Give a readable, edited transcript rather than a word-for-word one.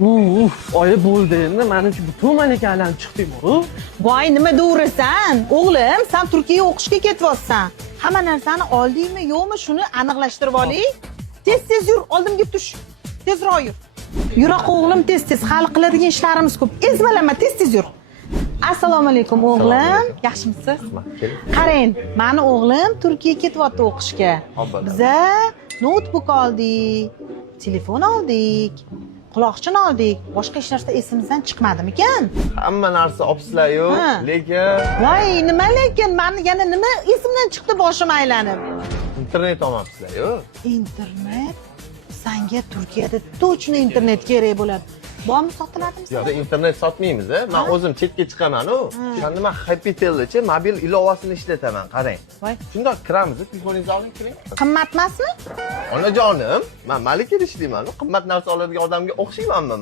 Oyi bo'ldi endi. Menimcha butun malakalarni chiqding-ku. Voy, nima deyverasan? O'g'lim, sen Turkiyaga o'qishga ketyapsan. Hamma narsani oldingmi, yo'qmi, shuni aniqlashtirib oling. Tez yur, oldimga tush. Tezroq yur. Yura o'g'lim, tez. Hali qiladigan ishlarimiz ko'p. Ezmalama, tez yur. Assalomu alaykum o'g'lim. Yaxshimisiz? Qarang, meni o'g'lim Turkiyaga ketyapti o'qishga. Biza notebook oldik, telefon oldik, quloqchin oldik. Boshqa hech narsa esimizdan chiqmadimikan? Hamma narsa opsizlar-yu, lekin Voy, nima lekin? Meni yana nima esimdan chiqdi boshim aylanib. internet olmabsizlar-yu. Internet? Senga Turkiyada точно internet kerak bo'ladi. Bormi sotiladimi? Yo'q, internet sotmaymiz, men o'zim chetga chiqaman-u. O'sha nima Happy-Tel'chi mobil ilovasini ishlataman, qarang. Voy, Shundoq kiramiz, telefoningizni oling, kiring. qimmatmasmi? Onajonim, men malikada ishlayman, qimmat narsa oladigan odamga o'xshaymanmi?